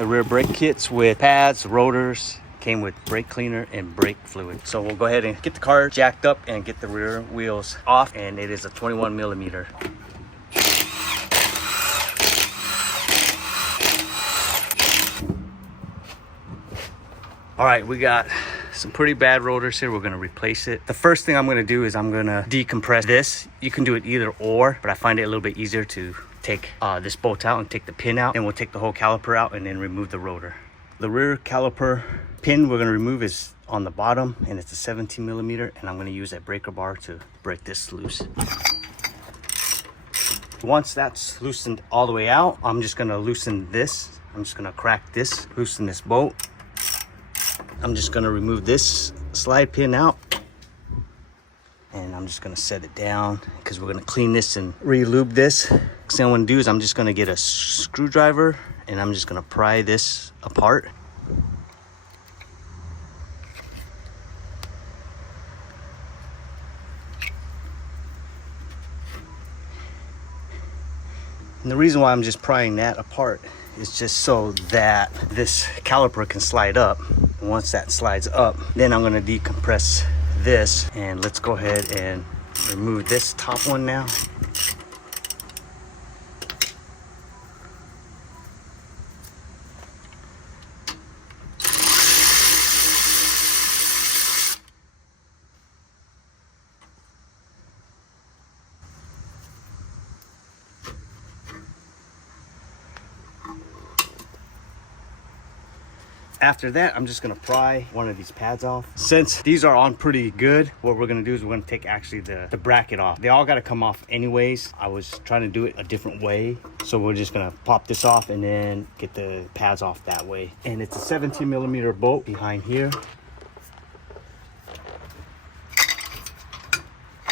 the rear brake kits with pads, rotors, came with brake cleaner and brake fluid. So we'll go ahead and get the car jacked up and get the rear wheels off, and it is a 21 millimeter. All right, we got some pretty bad rotors here. We're gonna replace it. The first thing I'm gonna do is I'm gonna decompress this. You can do it either or, but I find it a little bit easier to take this bolt out and take the pin out, and we'll take the whole caliper out and then remove the rotor. The rear caliper pin we're gonna remove is on the bottom, and it's a 17 millimeter, and I'm gonna use that breaker bar to break this loose. Once that's loosened all the way out, I'm just gonna loosen this. I'm just gonna crack this, loosen this bolt. I'm just gonna remove this slide pin out, and I'm just gonna set it down because we're gonna clean this and re-lube this. Next thing I'm gonna do is I'm just gonna get a screwdriver and I'm just gonna pry this apart. And the reason why I'm just prying that apart is just so that this caliper can slide up. And once that slides up, then I'm gonna decompress this. And let's go ahead and remove this top one now. After that, I'm just gonna pry one of these pads off. Since these are on pretty good, what we're gonna do is we're gonna take actually the bracket off. They all gotta come off anyways. I was trying to do it a different way. So we're just gonna pop this off and then get the pads off that way. And it's a 17 millimeter bolt behind here.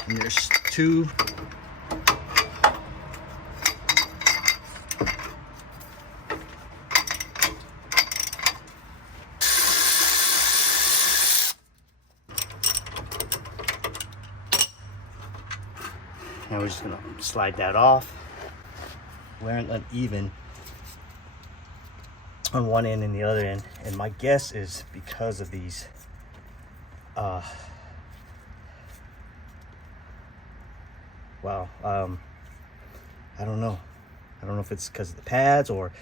And there's two. Now we're just gonna slide that off. Wear it uneven on one end and the other end. And my guess is because of these I don't know. I don't know if it's because of the pads or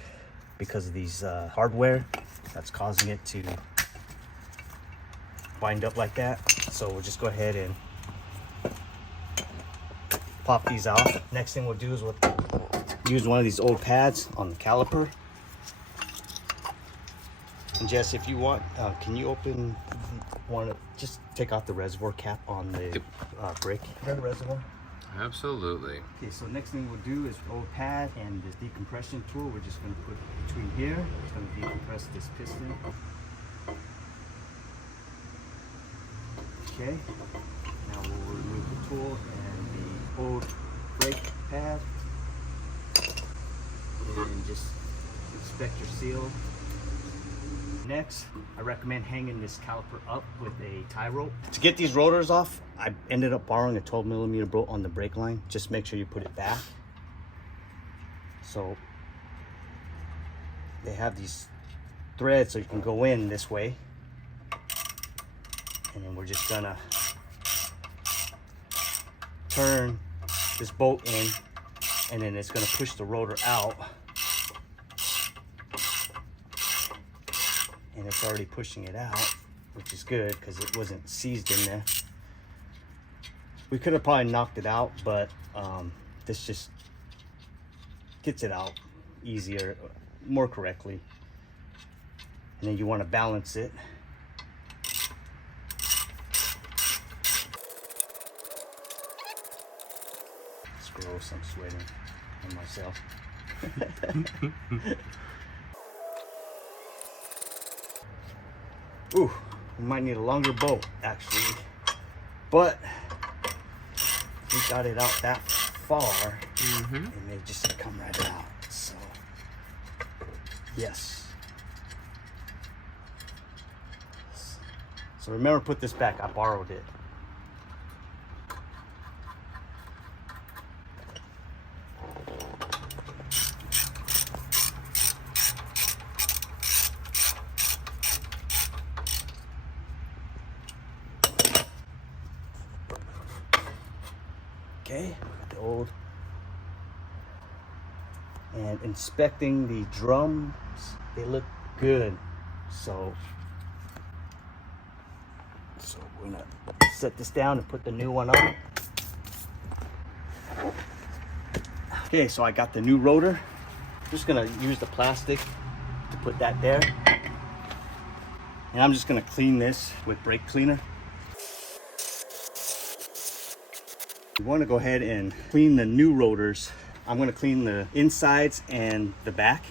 because of these hardware that's causing it to wind up like that. So we'll just go ahead and pop these off. Next thing we'll do is we'll use one of these old pads on the caliper. And Jess, if you want, can you open one? Just take off the reservoir cap on the brake reservoir. Absolutely. Okay, so next thing we'll do is old pad and this decompression tool. We're just going to put between here. It's going to decompress this piston. Okay. Now we'll remove the tool and the old brake pad, and just inspect your seal. Next, I recommend hanging this caliper up with a tie rope. To get these rotors off, I ended up borrowing a 12 millimeter bolt on the brake line. Just make sure you put it back. So they have these threads so you can go in this way. And then we're just gonna turn this bolt in, and then it's gonna push the rotor out. And it's already pushing it out, which is good because it wasn't seized in there. We could have probably knocked it out, but this just gets it out easier, more correctly. And then you want to balance it. It's gross, I'm sweating on myself. Ooh, we might need a longer bolt actually, but we got it out that far, and they just come right out. So yes. So remember, put this back. I borrowed it. Okay, got the old. And inspecting the drums, they look good. So we're gonna set this down and put the new one on. Okay, so I got the new rotor. I'm just gonna use the plastic to put that there. And I'm just gonna clean this with brake cleaner. You wanna go ahead and clean the new rotors. I'm gonna clean the insides and the back.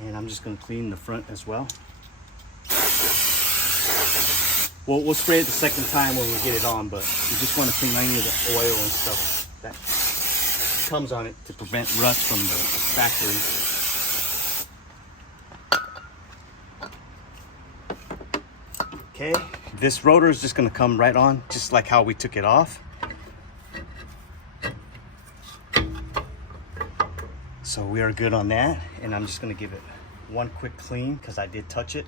And I'm just gonna clean the front as well. We'll spray it the second time when we get it on, but you just wanna clean any of the oil and stuff that comes on it to prevent rust from the factory. Okay, this rotor is just gonna come right on, just like how we took it off. So we are good on that, and I'm just gonna give it one quick clean because I did touch it.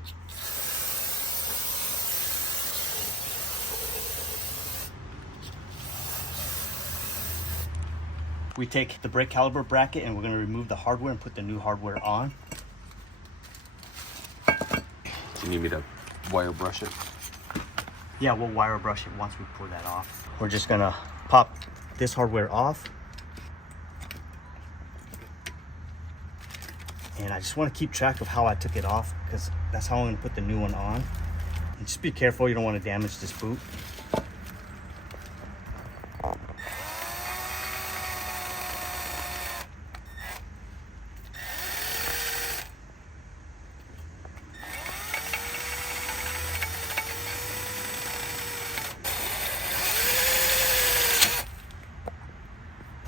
We take the brake caliper bracket and we're gonna remove the hardware and put the new hardware on. Do you need me to wire brush it? Yeah, we'll wire brush it once we pull that off. We're just gonna pop this hardware off. And I just wanna keep track of how I took it off because that's how I'm gonna put the new one on. And just be careful, you don't wanna damage this boot.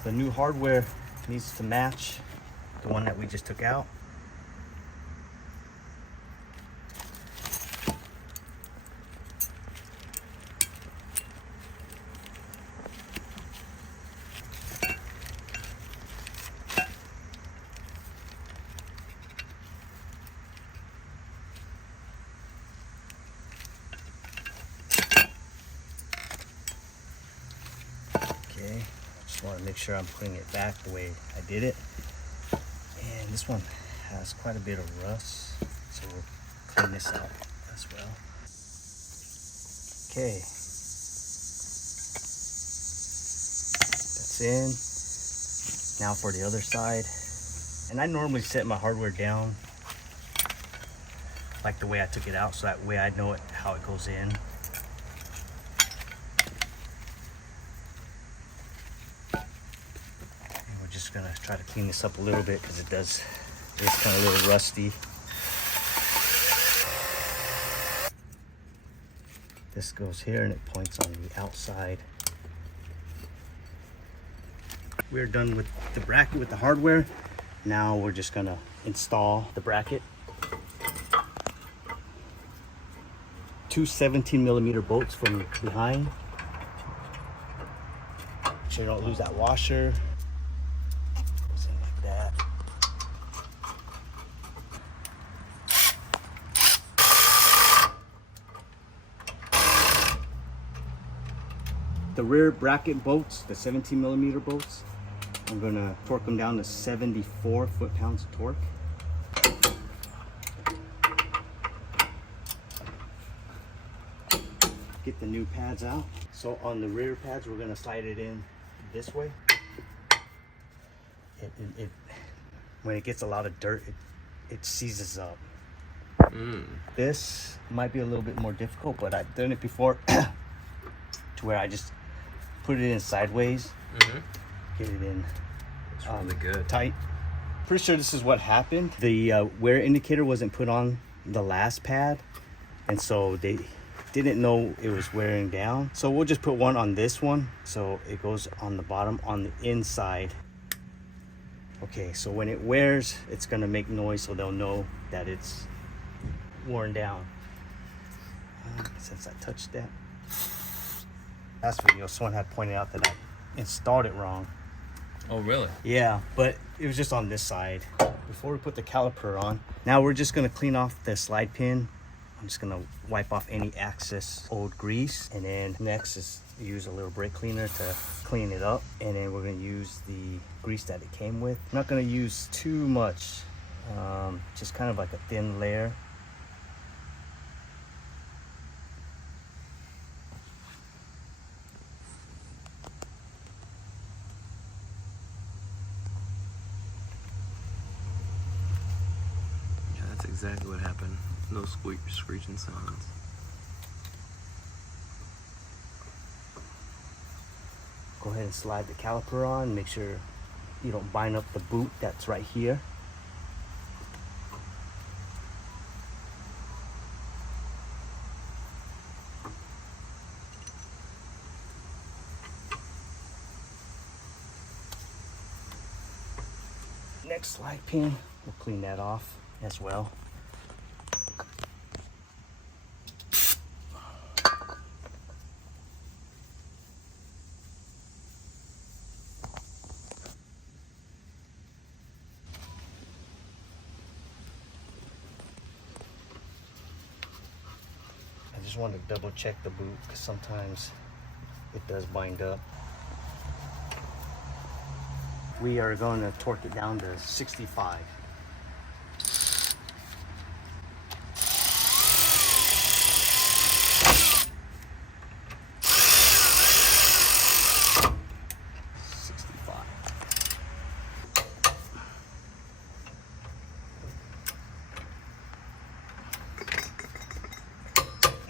The new hardware needs to match the one that we just took out. Okay. Just want to make sure I'm putting it back the way I did it. And this one has quite a bit of rust, so we'll clean this out as well. Okay. That's in. Now for the other side. And I normally set my hardware down like the way I took it out, so that way I know how it goes in. Just gonna try to clean this up a little bit because it's kind of a little rusty. This goes here and it points on the outside. We're done with the bracket with the hardware. Now we're just gonna install the bracket. Two 17mm bolts from behind. Make sure you don't lose that washer. The rear bracket bolts, the 17mm bolts, I'm gonna torque them down to 74 foot-pounds of torque. Get the new pads out. So on the rear pads, we're gonna slide it in this way. When it gets a lot of dirt, it seizes up. This might be a little bit more difficult, but I've done it before to where I just put it in sideways, get it in really good. Tight. Pretty sure this is what happened. The wear indicator wasn't put on the last pad, and so they didn't know it was wearing down. So we'll just put one on this one, so it goes on the bottom on the inside. Okay, so when it wears, it's gonna make noise, so they'll know that it's worn down. Since I touched that. Last video, someone had pointed out that I installed it wrong. Oh, really? Yeah, but it was just on this side. Before we put the caliper on, now we're just gonna clean off the slide pin. I'm just gonna wipe off any excess old grease, and then next is use a little brake cleaner to clean it up, and then we're gonna use the grease that it came with. I'm not gonna use too much, just kind of like a thin layer. Yeah, that's exactly what happened. No screeching sounds. Go ahead and slide the caliper on. Make sure you don't bind up the boot that's right here. Next slide pin, we'll clean that off as well. I just want to double check the boot because sometimes it does bind up. We are going to torque it down to 65.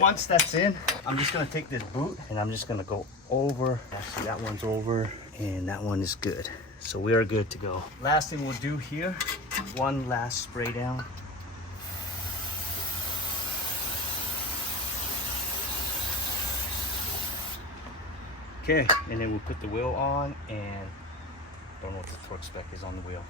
Once that's in, I'm just gonna take this boot and I'm just gonna go over. Actually, that one's over and that one is good. So we are good to go. Last thing we'll do here, one last spray down. Okay, and then we'll put the wheel on, and don't know what the torque spec is on the wheel.